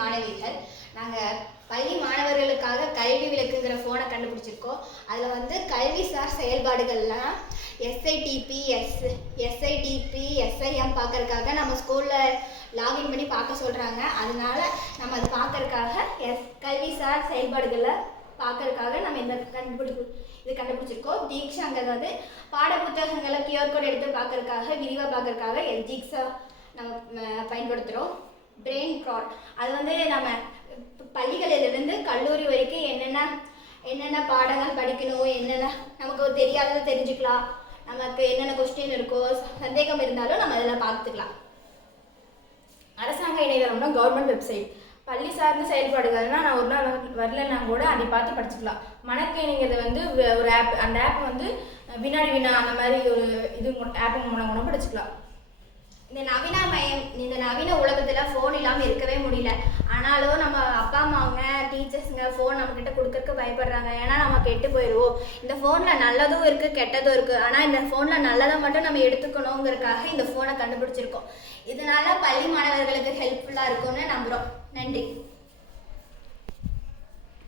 மாணவிகள். நாங்கள் பள்ளி மாணவர்களுக்காக கல்வி விளக்குங்கிற ஃபோனை கண்டுபிடிச்சிருக்கோம். அதில் வந்து கல்விசார் செயல்பாடுகள்லாம் எஸ்ஐடிபி, எஸ்ஐஎம் பார்க்கறதுக்காக நம்ம ஸ்கூலில் லாகின் பண்ணி பார்க்க சொல்கிறாங்க. அதனால நம்ம அதை பார்க்கறதுக்காக கல்விசார் செயல்பாடுகளை பார்க்கறதுக்காக நம்ம இந்த கண்டுபிடிச்சிருக்கோம். தீக்ஷாங்கிறது வந்து பாட புத்தகங்களை கியூஆர் கோட் எடுத்து பார்க்கறதுக்காக விரிவாக பார்க்கறதுக்காக தீக்ஷா நம்ம பயன்படுத்துகிறோம். பிரெயின் ப்ராட் அது வந்து நம்ம பள்ளிகளிலிருந்து கல்லூரி வரைக்கும் என்னென்ன பாடங்கள் படிக்கணும், என்னென்ன நமக்கு தெரியாததை தெரிஞ்சுக்கலாம், நமக்கு என்னென்ன கொஸ்டின் இருக்கோ சந்தேகம் இருந்தாலும் நம்ம அதில் பார்த்துக்கலாம். அரசாங்க இணையதளம்னா கவர்மெண்ட் வெப்சைட். பள்ளி சார்ந்த செயல்பாடுகள்னால் நான் ஒரு நாள் வரலன்னா கூட அதை பார்த்து படிச்சுக்கலாம். மணக்கேணிங்கிறது வந்து ஒரு ஆப், அந்த ஆப் வந்து வினாடி வினா அந்த மாதிரி ஒரு இது ஆப் மூலம் படிச்சுக்கலாம். இந்த நவீன உலகத்தில் ஃபோன் இல்லாமல் இருக்கவே முடியல. ஆனாலும் நம்ம அப்பா அம்மாவுங்க டீச்சர்ஸுங்க ஃபோன் நம்மக்கிட்ட கொடுக்கறதுக்கு பயப்படுறாங்க. ஏன்னா நம்ம கெட்டு போயிடுவோம். இந்த ஃபோனில் நல்லதும் இருக்குது கெட்டதும் இருக்குது. ஆனால் இந்த ஃபோனில் நல்லதை மட்டும் நம்ம எடுத்துக்கணுங்கிறதுக்காக இந்த ஃபோனை கண்டுபிடிச்சிருக்கோம். இதனால பள்ளி மாணவர்களுக்கு ஹெல்ப்ஃபுல்லாக இருக்கும்னு நம்புகிறோம். நன்றி.